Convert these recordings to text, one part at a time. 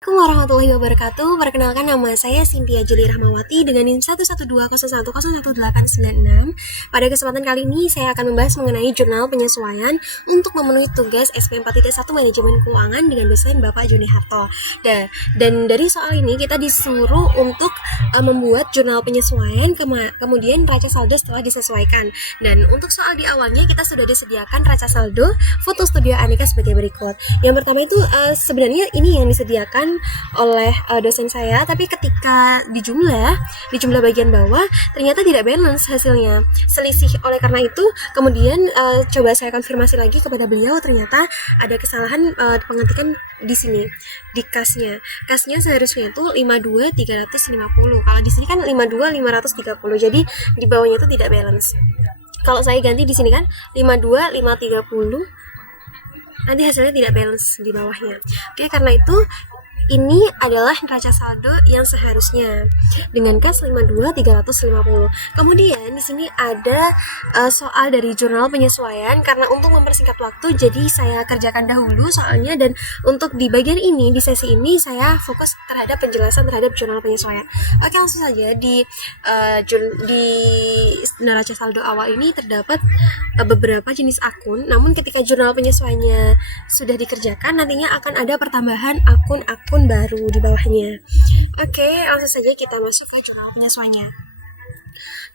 Assalamualaikum warahmatullahi wabarakatuh. Perkenalkan, nama saya Cynthia Juli Rahmawati dengan NIM 11201011896. Pada kesempatan kali ini saya akan membahas mengenai jurnal penyesuaian untuk memenuhi tugas SP4.1 Manajemen Keuangan dengan dosen Bapak Juni Harto. Dan dari soal ini kita disuruh untuk membuat jurnal penyesuaian, kemudian raca saldo setelah disesuaikan. Dan untuk soal di awalnya kita sudah disediakan raca saldo foto studio Aneka sebagai berikut. Yang pertama itu sebenarnya ini yang disediakan oleh dosen saya, tapi ketika dijumlah bagian bawah ternyata tidak balance hasilnya, selisih. Oleh karena itu kemudian coba saya konfirmasi lagi kepada beliau, ternyata ada kesalahan pengetikan di sini di kasnya seharusnya itu 52.350, kalau di sini kan 52.530, jadi di bawahnya itu tidak balance. Kalau saya ganti di sini kan 52.530, nanti hasilnya tidak balance di bawahnya. Oke, karena itu ini adalah neraca saldo yang seharusnya dengan kas 52.350. Kemudian di sini ada soal dari jurnal penyesuaian. Karena untuk mempersingkat waktu, jadi saya kerjakan dahulu soalnya, dan untuk di bagian ini, di sesi ini saya fokus terhadap penjelasan terhadap jurnal penyesuaian. Oke, langsung saja di neraca saldo awal ini terdapat beberapa jenis akun. Namun ketika jurnal penyesuaiannya sudah dikerjakan, nantinya akan ada pertambahan akun-akun baru di bawahnya. Oke, langsung saja kita masuk ke jurnal penyesuaiannya.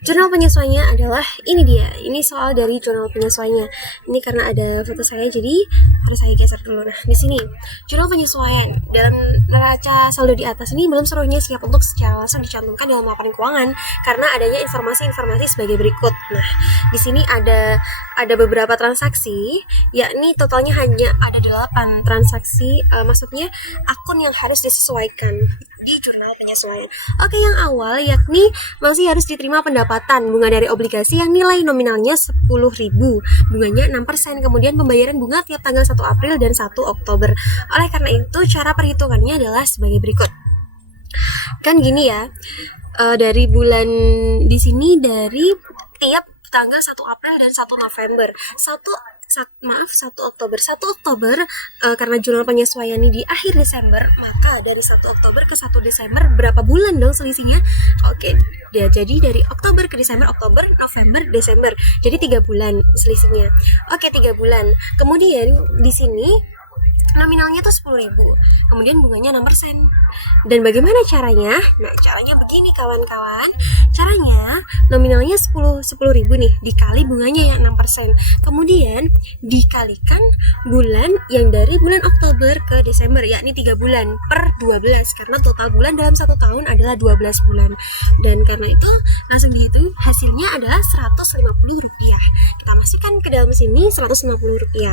Jurnal penyesuaiannya adalah ini dia. Ini soal dari jurnal penyesuaiannya. Ini karena ada foto saya, jadi harus saya geser dulu. Nah, di sini jurnal penyesuaian dalam neraca saldo di atas ini belum seluruhnya siap untuk secara langsung dicantumkan dalam laporan keuangan karena adanya informasi-informasi sebagai berikut. Nah, di sini ada beberapa transaksi, yakni totalnya hanya ada 8 transaksi, maksudnya akun yang harus disesuaikan di jurnal penyesuaian. Oke, yang awal yakni masih harus diterima pendapatan bunga dari obligasi yang nilai nominalnya 10.000, bunganya 6%, kemudian pembayaran bunga tiap tanggal 1 April dan 1 Oktober. Oleh karena itu cara perhitungannya adalah sebagai berikut. Kan gini ya, dari bulan di sini dari tiap tanggal 1 April dan 1 November. 1 Oktober. 1 Oktober karena jurnal penyesuaian ini di akhir Desember, maka dari 1 Oktober ke 1 Desember berapa bulan dong selisihnya? Oke, jadi dari Oktober ke Desember, Oktober, November, Desember. Jadi 3 bulan selisihnya. Oke, 3 bulan. Kemudian di sini nominalnya tuh 10.000, kemudian bunganya 6%. Dan bagaimana caranya? Nah, caranya begini kawan-kawan. Caranya nominalnya 10.000 nih, dikali bunganya yang 6%. Kemudian dikalikan bulan yang dari bulan Oktober ke Desember, yakni 3 bulan per 12, karena total bulan dalam 1 tahun adalah 12 bulan. Dan karena itu langsung dihitung, hasilnya adalah Rp150. Kita masukkan ke dalam sini Rp150.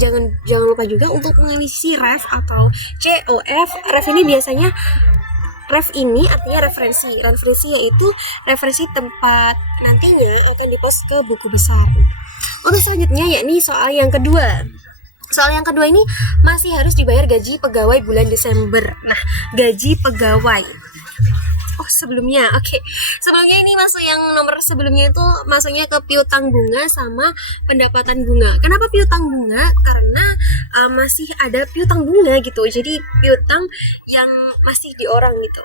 Jangan lupa juga untuk mengisi ref atau COF. Ref ini biasanya, ref ini artinya referensi yaitu referensi tempat nantinya akan dipost ke buku besar. Untuk selanjutnya yakni soal yang kedua. Soal yang kedua ini masih harus dibayar gaji pegawai bulan Desember. Nah, gaji pegawai. Sebelumnya ini masuk yang nomor sebelumnya itu masuknya ke piutang bunga sama pendapatan bunga. Kenapa piutang bunga? Karena masih ada piutang bunga gitu, jadi piutang yang masih di orang gitu.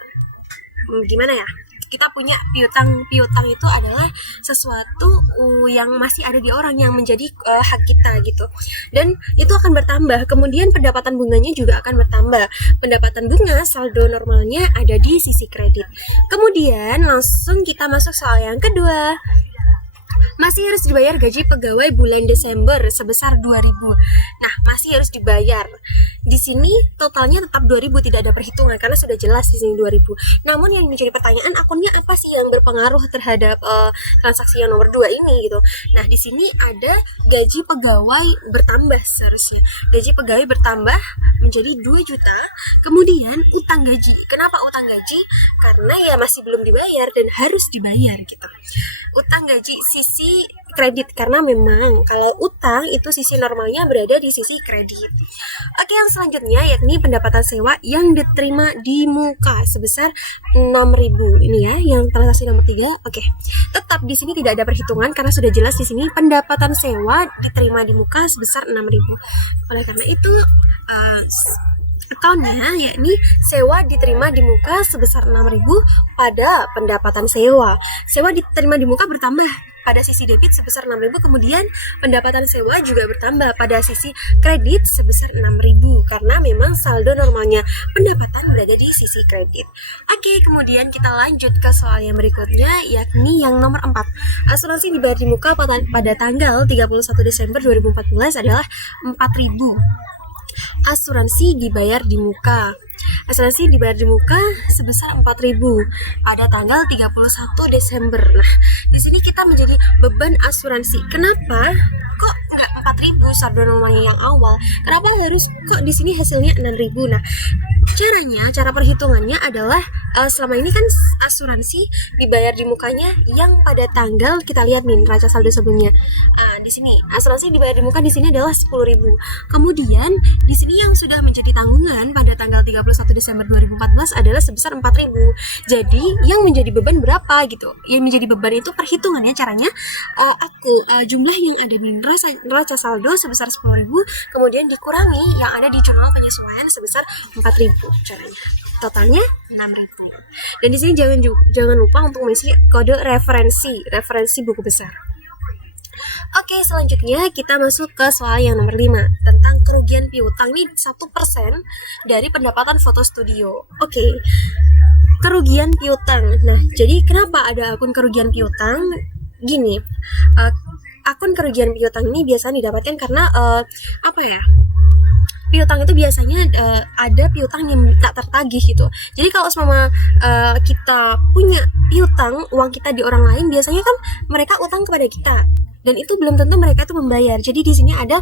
Gimana ya? Kita punya piutang itu adalah sesuatu yang masih ada di orang, yang menjadi hak kita gitu, dan itu akan bertambah. Kemudian pendapatan bunganya juga akan bertambah. Pendapatan bunga saldo normalnya ada di sisi kredit. Kemudian langsung kita masuk soal yang kedua. Masih harus dibayar gaji pegawai bulan Desember sebesar 2.000. Nah, masih harus dibayar. Di sini totalnya tetap 2.000, tidak ada perhitungan karena sudah jelas di sini 2.000. Namun yang menjadi pertanyaan, akunnya apa sih yang berpengaruh terhadap transaksi yang nomor 2 ini gitu. Nah, di sini ada gaji pegawai bertambah seharusnya. Gaji pegawai bertambah menjadi 2 juta. Kemudian utang gaji. Kenapa utang gaji? Karena ya masih belum dibayar dan harus dibayar gitu. Utang gaji sisi kredit, karena memang kalau utang itu sisi normalnya berada di sisi kredit. Oke, yang selanjutnya yakni pendapatan sewa yang diterima di muka sebesar 6.000. Ini ya yang transaksi nomor 3. Oke. Tetap di sini tidak ada perhitungan karena sudah jelas di sini pendapatan sewa diterima di muka sebesar 6.000. Oleh karena itu akunnya, yakni sewa diterima di muka sebesar 6.000 pada pendapatan sewa. Sewa diterima di muka bertambah pada sisi debit sebesar 6.000, kemudian pendapatan sewa juga bertambah pada sisi kredit sebesar 6.000 karena memang saldo normalnya pendapatan berada di sisi kredit. Oke, kemudian kita lanjut ke soal yang berikutnya, yakni yang nomor 4. Asuransi dibayar di muka pada tanggal 31 Desember 2014 adalah 4.000. Asuransi dibayar di muka. Asuransi dibayar di muka sebesar 4.000 pada tanggal 31 Desember. Nah, di sini kita menjadi beban asuransi. Kenapa kok nggak 4.000 saldo normalnya yang awal? Kenapa harus kok di sini hasilnya 6.000? Nah, cara perhitungannya adalah selama ini kan asuransi dibayar di mukanya yang pada tanggal kita lihat nih neraca saldo sebelumnya. Di sini asuransi dibayar di muka di sini adalah 10.000. Kemudian di sini yang sudah menjadi tanggungan pada tanggal 31 Desember 2014 adalah sebesar 4.000. Jadi yang menjadi beban berapa gitu? Yang menjadi beban itu perhitungannya caranya jumlah yang ada di neraca saldo sebesar 10.000 kemudian dikurangi yang ada di jurnal penyesuaian sebesar 4.000 caranya. Totalnya 6.000. Dan di sini jangan lupa untuk mengisi kode referensi buku besar. Oke, selanjutnya kita masuk ke soal yang nomor 5 tentang kerugian piutang. Ini 1% dari pendapatan foto studio. Oke, kerugian piutang. Nah, jadi kenapa ada akun kerugian piutang? Gini, akun kerugian piutang ini biasanya didapatkan karena piutang itu biasanya ada piutang yang tak tertagih gitu. Jadi kalau selama kita punya piutang uang kita di orang lain, biasanya kan mereka utang kepada kita dan itu belum tentu mereka itu membayar. Jadi di sini ada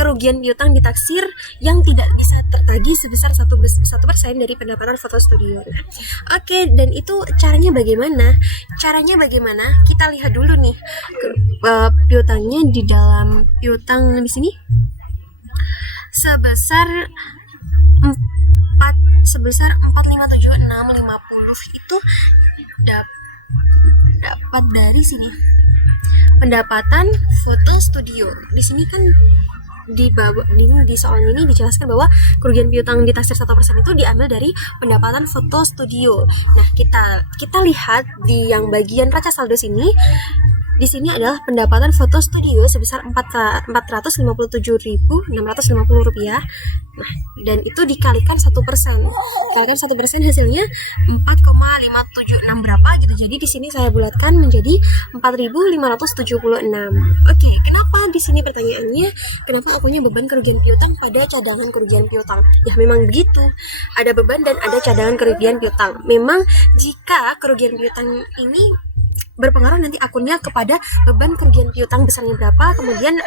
kerugian piutang ditaksir yang tidak bisa tertagih sebesar 1% dari pendapatan foto studio. Oke, dan itu caranya bagaimana? Kita lihat dulu nih piutangnya di dalam piutang di sini sebesar 457.650 itu dapat dari sini pendapatan foto studio. Di sini kan di soal ini dijelaskan bahwa kerugian piutang ditaksir 1% itu diambil dari pendapatan foto studio. Nah, kita lihat di yang bagian neraca saldo sini. Di sini adalah pendapatan foto studio sebesar Rp457.650. Nah, dan itu dikalikan 1%. Kalikan 1% hasilnya 4,576 berapa gitu. Jadi di sini saya bulatkan menjadi 4.576. Oke, kenapa di sini pertanyaannya? Kenapa akunya beban kerugian piutang pada cadangan kerugian piutang? Ya memang begitu. Ada beban dan ada cadangan kerugian piutang. Memang jika kerugian piutang ini berpengaruh nanti akunnya kepada beban kerugian piutang besarnya berapa, kemudian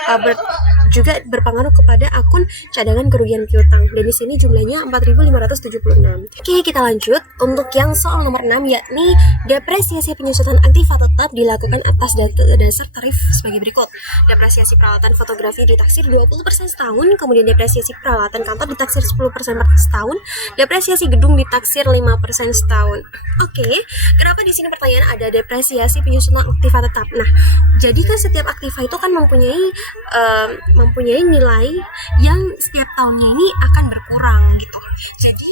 juga berpengaruh kepada akun cadangan kerugian piutang. Dan di sini jumlahnya 4.576. Oke, kita lanjut untuk yang soal nomor 6, yakni depresiasi penyusutan aktiva tetap dilakukan atas dasar tarif sebagai berikut. Depresiasi peralatan fotografi ditaksir 20% setahun, kemudian depresiasi peralatan kantor ditaksir 10% per setahun, depresiasi gedung ditaksir 5% setahun. Oke, kenapa di sini pertanyaan ada depresiasi penyusunan aktiva tetap? Nah, jadi kan setiap aktiva itu kan mempunyai nilai yang setiap tahunnya ini akan berkurang gitu. Jadi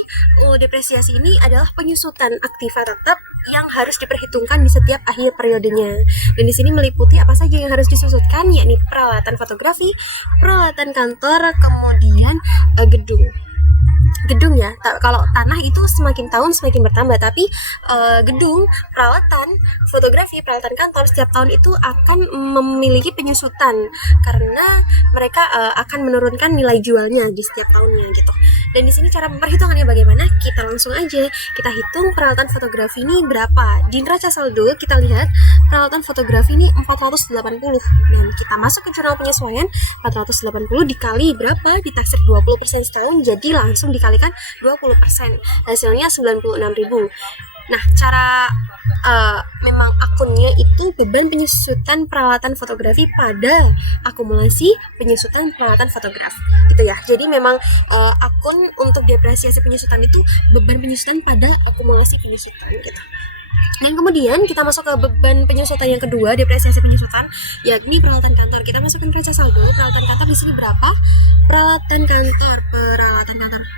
depresiasi ini adalah penyusutan aktiva tetap yang harus diperhitungkan di setiap akhir periodenya. Dan di sini meliputi apa saja yang harus disusutkan, yakni peralatan fotografi, peralatan kantor, kemudian gedung ya. Kalau tanah itu semakin tahun semakin bertambah, tapi gedung, peralatan fotografi, peralatan kantor setiap tahun itu akan memiliki penyusutan karena mereka akan menurunkan nilai jualnya di setiap tahunnya gitu. Dan di sini cara perhitungannya bagaimana? Kita langsung aja kita hitung peralatan fotografi ini berapa. Di neraca saldo kita lihat peralatan fotografi ini 480 dan kita masuk ke jurnal penyesuaian. 480 dikali berapa? Ditaksir 20% setahun, jadi langsung dikalikan 20%, hasilnya 96.000. Nah, cara memang akunnya itu beban penyusutan peralatan fotografi pada akumulasi penyusutan peralatan fotografi gitu ya. Jadi memang akun untuk depresiasi penyusutan itu beban penyusutan pada akumulasi penyusutan gitu. Dan kemudian kita masuk ke beban penyusutan yang kedua, depresiasi penyusutan, yakni peralatan kantor. Kita masukkan neraca saldo. Peralatan kantor di sini berapa? Peralatan kantor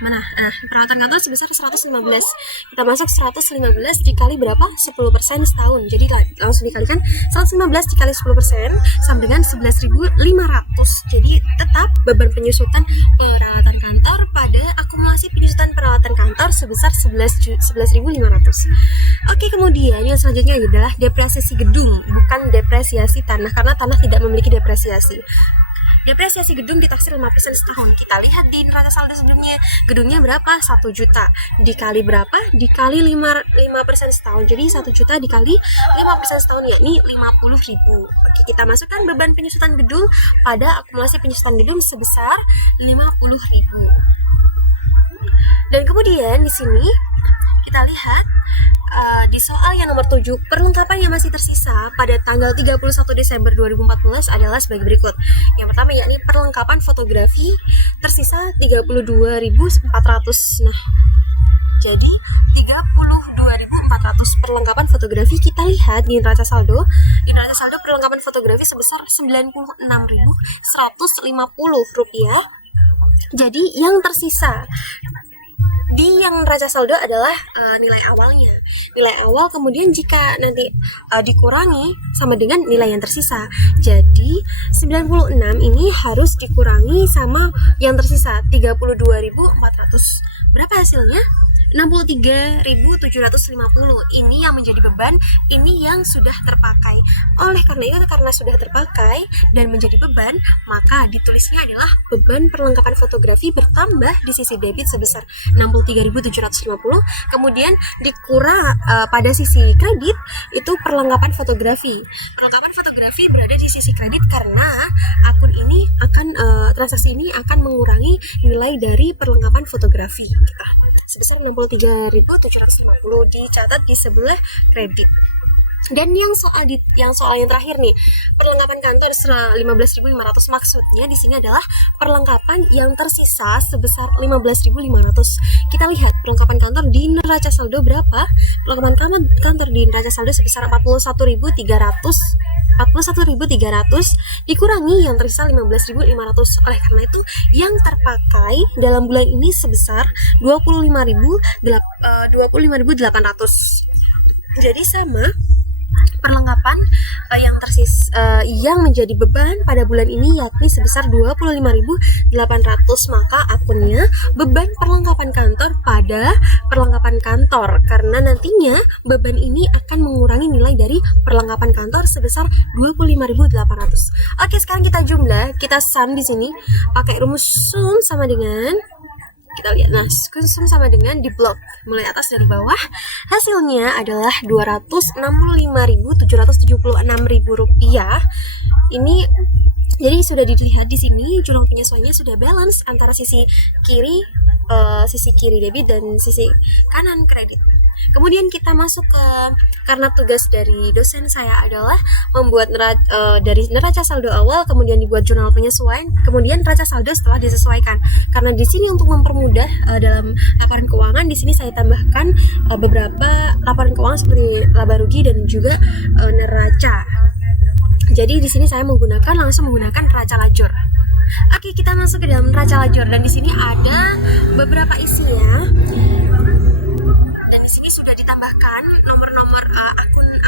mana? Peralatan kantor sebesar 115. Kita masuk 115 dikali berapa? 10% setahun. Jadi langsung dikalikan 115 dikali 10% sama dengan 11.500. Jadi tetap beban penyusutan peralatan kantor pada akumulasi penyusutan peralatan kantor sebesar 11.500. Oke, kemudian yang selanjutnya adalah depresiasi gedung, bukan depresiasi tanah, karena tanah tidak memiliki depresiasi. Depresiasi gedung ditaksir 5% setahun. Kita lihat di neraca saldo sebelumnya, gedungnya berapa? 1 juta. Dikali berapa? Dikali 5% setahun. Jadi 1 juta dikali 5% setahun, yakni 50.000. Oke, kita masukkan beban penyusutan gedung pada akumulasi penyusutan gedung sebesar 50.000. Dan kemudian di sini kita lihat di soal yang nomor 7, perlengkapan yang masih tersisa pada tanggal 31 Desember 2014 adalah sebagai berikut. Yang pertama yakni perlengkapan fotografi tersisa 32.400. Nah, jadi 32.400 perlengkapan fotografi. Kita lihat di neraca saldo. Di neraca saldo perlengkapan fotografi sebesar 96.150 rupiah. Jadi yang tersisa di yang neraca saldo adalah nilai awalnya. Nilai awal kemudian jika nanti dikurangi sama dengan nilai yang tersisa. Jadi 96 ini harus dikurangi sama yang tersisa 32.400. Berapa hasilnya? 63.750. Ini yang menjadi beban, ini yang sudah terpakai. Oleh karena itu, karena sudah terpakai dan menjadi beban, maka ditulisnya adalah beban perlengkapan fotografi bertambah di sisi debit sebesar 63.750. Kemudian dikurang pada sisi kredit itu perlengkapan fotografi. Perlengkapan fotografi berada di sisi kredit karena akun ini akan transaksi ini akan mengurangi nilai dari perlengkapan fotografi kita sebesar 63.750, dicatat di sebelah kredit. Dan yang soal yang terakhir nih, perlengkapan kantor 15.500, maksudnya di sini adalah perlengkapan yang tersisa sebesar 15.500. Kita lihat perlengkapan kantor di neraca saldo berapa? Perlengkapan kantor di neraca saldo sebesar 41.300 dikurangi yang tersisa 15.500. Oleh karena itu yang terpakai dalam bulan ini sebesar 25.800. Jadi sama perlengkapan yang tersisa yang menjadi beban pada bulan ini yakni sebesar 25.800, maka akunnya beban perlengkapan kantor pada perlengkapan kantor karena nantinya beban ini akan mengurangi nilai dari perlengkapan kantor sebesar 25.800. Oke, sekarang kita jumlah, kita sum di sini pakai rumus sum sama dengan, kita lihat, nah sum sama dengan di blok mulai atas dari bawah, hasilnya adalah 265.776.000 rupiah. Ini jadi sudah dilihat di sini jurnal penyesuaiannya sudah balance antara sisi kiri debit dan sisi kanan kredit. Kemudian kita masuk ke, karena tugas dari dosen saya adalah membuat dari neraca saldo awal, kemudian dibuat jurnal penyesuaian, kemudian neraca saldo setelah disesuaikan. Karena di sini untuk mempermudah dalam laporan keuangan, di sini saya tambahkan beberapa laporan keuangan seperti laba rugi dan juga neraca. Jadi di sini saya langsung menggunakan neraca lajur. Oke, kita masuk ke dalam neraca lajur dan di sini ada beberapa isinya. Dan di sini sudah ditambahkan nomor-nomor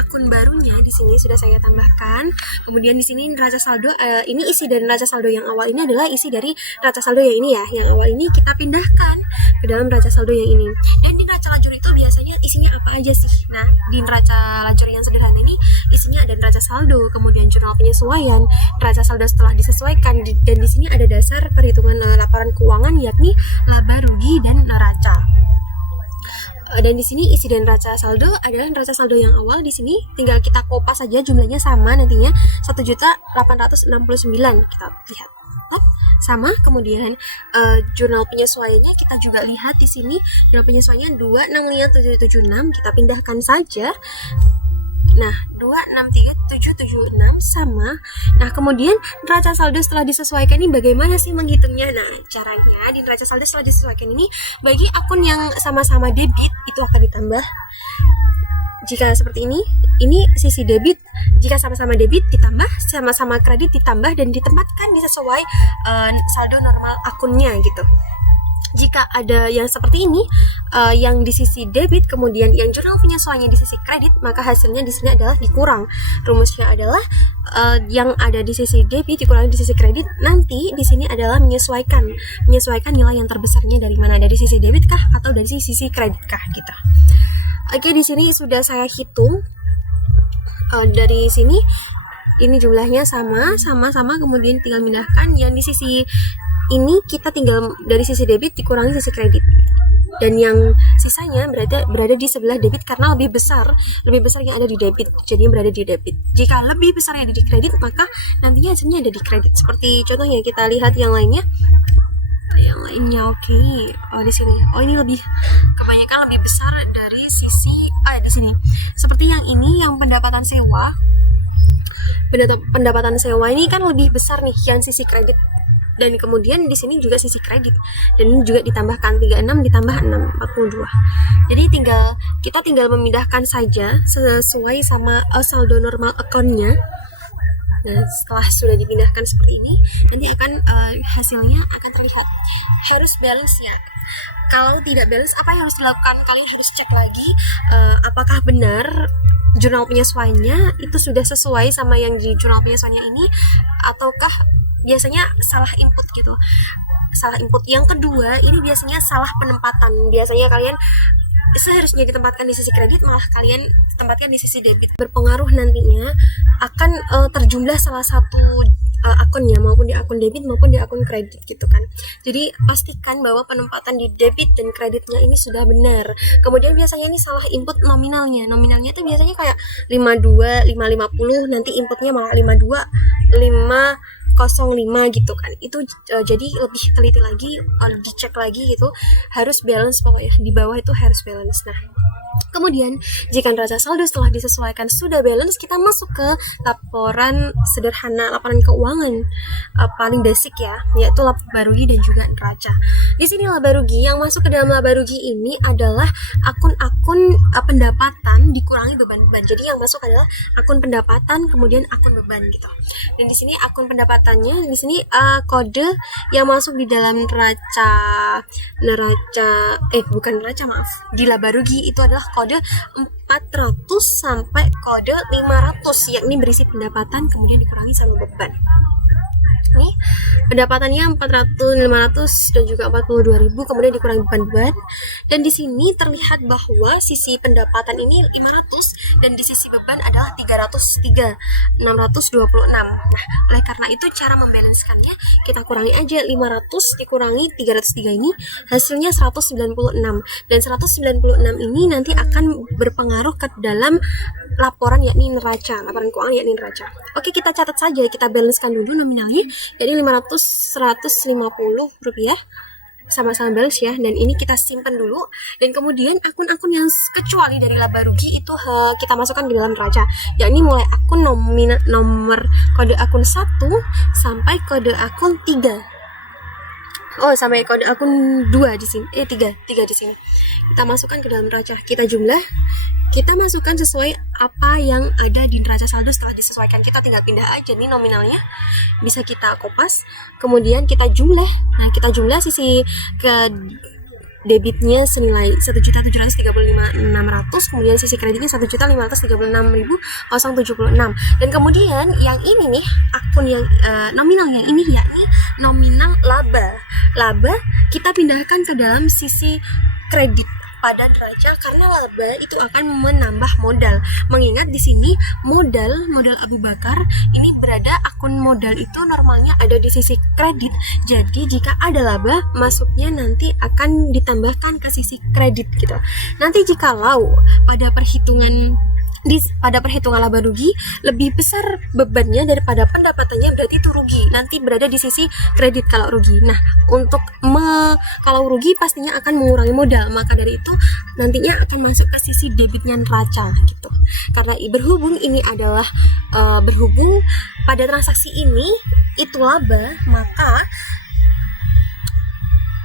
akun barunya, di sini sudah saya tambahkan. Kemudian di sini neraca saldo, ini isi dari neraca saldo yang awal ini adalah isi dari neraca saldo yang ini ya. Yang awal ini kita pindahkan ke dalam neraca saldo yang ini. Dan di neraca lajur itu biasanya isinya apa aja sih? Nah, di neraca lajur yang sederhana ini isinya ada neraca saldo, kemudian jurnal penyesuaian, neraca saldo setelah disesuaikan, dan di sini ada dasar perhitungan laporan keuangan yakni laba rugi dan neraca. Dan di sini isi dan neraca saldo adalah neraca saldo yang awal. Di sini tinggal kita kopas saja, jumlahnya sama nantinya 1.869. Kita lihat sama. Kemudian jurnal penyesuaiannya kita juga lihat di sini, jurnal penyesuaiannya 265776, kita pindahkan saja. Nah, 263776 sama. Nah, kemudian neraca saldo setelah disesuaikan ini bagaimana sih menghitungnya? Nah, caranya di neraca saldo setelah disesuaikan ini, bagi akun yang sama-sama debit itu akan ditambah jika seperti ini sisi debit, jika sama-sama debit ditambah, sama-sama kredit ditambah dan ditempatkan di sesuai saldo normal akunnya gitu. Jika ada yang seperti ini, yang di sisi debit kemudian yang jurnal penyesuaiannya di sisi kredit, maka hasilnya di sini adalah dikurang. Rumusnya adalah yang ada di sisi debit dikurangi di sisi kredit. Nanti di sini adalah menyesuaikan nilai yang terbesarnya dari mana, dari sisi debit kah atau dari sisi kredit kah gitu. Oke, di sini sudah saya hitung. Dari sini ini jumlahnya sama, kemudian tinggal pindahkan yang di sisi ini, kita tinggal dari sisi debit dikurangi sisi kredit, dan yang sisanya berada di sebelah debit karena lebih besar yang ada di debit, jadi berada di debit. Jika lebih besar yang ada di kredit, maka nantinya hasilnya ada di kredit. Seperti contohnya kita lihat yang lainnya. Oke. Di sini ini kebanyakan lebih besar dari sisi di sini. Seperti yang ini, yang pendapatan sewa ini kan lebih besar nih yang sisi kredit, dan kemudian di sini juga sisi kredit, dan ini juga ditambahkan 36 ditambah 6 42. Jadi kita tinggal memindahkan saja sesuai sama saldo normal akunnya. Nah, setelah sudah dipindahkan seperti ini, nanti akan hasilnya akan terlihat. Harus balance ya. Kalau tidak balance, apa yang harus dilakukan? Kalian harus cek lagi apakah benar jurnal penyesuaiannya itu sudah sesuai sama yang di jurnal penyesuaiannya ini, ataukah biasanya salah input gitu. Salah input. Yang kedua, ini biasanya salah penempatan. Biasanya kalian seharusnya ditempatkan di sisi kredit, malah kalian tempatkan di sisi debit. Berpengaruh nantinya akan terjumlah salah satu akunnya, maupun di akun debit maupun di akun kredit gitu kan. Jadi pastikan bahwa penempatan di debit dan kreditnya ini sudah benar. Kemudian biasanya ini salah input nominalnya itu biasanya kayak 52, 550, nanti inputnya malah 52, 505 gitu kan. Itu jadi lebih teliti lagi, dicek lagi gitu, harus balance pokoknya, di bawah itu harus balance. Nah, kemudian jika neraca saldo setelah disesuaikan sudah balance, kita masuk ke laporan sederhana, laporan keuangan paling basic ya, yaitu laba rugi dan juga neraca. Di sini laba rugi, yang masuk ke dalam laba rugi ini adalah akun-akun pendapatan dikurangi beban-beban. Jadi yang masuk adalah akun pendapatan kemudian akun beban gitu. Dan di sini akun pendapatannya, di sini kode yang masuk di dalam di laba rugi itu adalah kode 400 sampai kode 500, yakni berisi pendapatan kemudian dikurangi sama beban. Nih, pendapatannya 400, 500 dan juga 42.000 kemudian dikurangi beban. Dan di sini terlihat bahwa sisi pendapatan ini 500 dan di sisi beban adalah 303, 626. Nah, oleh karena itu cara membalancekannya kita kurangi aja 500 dikurangi 303 ini, hasilnya 196. Dan 196 ini nanti akan berpengaruh ke dalam laporan yakni neraca, laporan keuangan yakni neraca. Oke, kita catat saja, kita balancekan dulu nominalnya, jadi 150 rupiah sama-sama balance ya, dan ini kita simpan dulu. Dan kemudian akun-akun yang kecuali dari laba rugi itu kita masukkan ke dalam neraca, yakni mulai akun nomor kode akun 1 sampai kode akun 3. Sampai kode akun 2 di sini. 3 di sini. Kita masukkan ke dalam neraca. Kita jumlah. Kita masukkan sesuai apa yang ada di neraca saldo setelah disesuaikan. Kita tinggal pindah aja nih nominalnya. Bisa kita kopas. Kemudian kita jumlah. Nah, kita jumlah sisi ke debitnya senilai 1.735.600, kemudian sisi kreditnya 1.536.076. Dan kemudian yang ini nih, akun yang nominalnya ini yakni nominal laba kita pindahkan ke dalam sisi kredit pada neraca, karena laba itu akan menambah modal. Mengingat di sini modal Abu Bakar ini berada, akun modal itu normalnya ada di sisi kredit. Jadi jika ada laba, masuknya nanti akan ditambahkan ke sisi kredit gitu. Nanti jikalau pada perhitungan laba rugi lebih besar bebannya daripada pendapatannya, berarti itu rugi, nanti berada di sisi kredit kalau rugi. Nah, untuk kalau rugi pastinya akan mengurangi modal, maka dari itu nantinya akan masuk ke sisi debitnya neraca gitu. Karena berhubung ini adalah berhubung pada transaksi ini itu laba, maka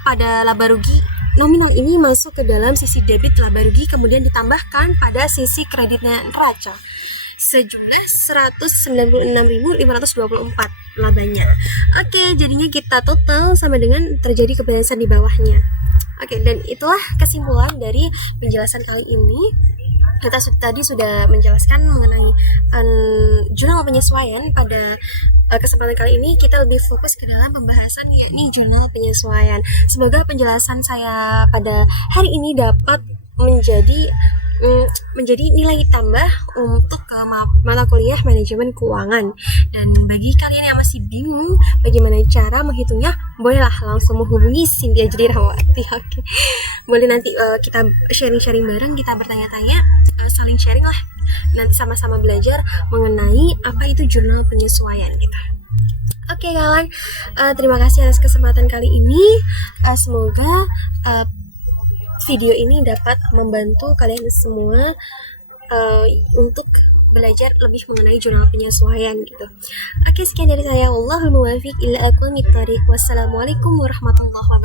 pada laba rugi nominal ini masuk ke dalam sisi debit laba rugi, kemudian ditambahkan pada sisi kreditnya neraca sejumlah 196.524 labanya. Oke, jadinya kita total sama dengan terjadi kebalansan di bawahnya. Oke, dan itulah kesimpulan dari penjelasan kali ini. Kita tadi sudah menjelaskan mengenai jurnal penyesuaian. Pada kesempatan kali ini kita lebih fokus ke dalam pembahasan yakni jurnal penyesuaian. Semoga penjelasan saya pada hari ini dapat menjadi nilai tambah untuk ke mata kuliah manajemen keuangan. Dan bagi kalian yang masih bingung bagaimana cara menghitungnya, bolehlah langsung menghubungi Cynthia Jadirawati. Oke, boleh nanti kita sharing-sharing bareng, kita bertanya-tanya, saling sharing lah, nanti sama-sama belajar mengenai apa itu jurnal penyesuaian kita. Oke kawan, terima kasih atas kesempatan kali ini. Semoga video ini dapat membantu kalian semua untuk belajar lebih mengenai jurnal penyesuaian gitu. Oke, sekian dari saya. Wallahul muwaffiq ila aqwamit thoriq. Wassalamualaikum warahmatullahi wabarakatuh.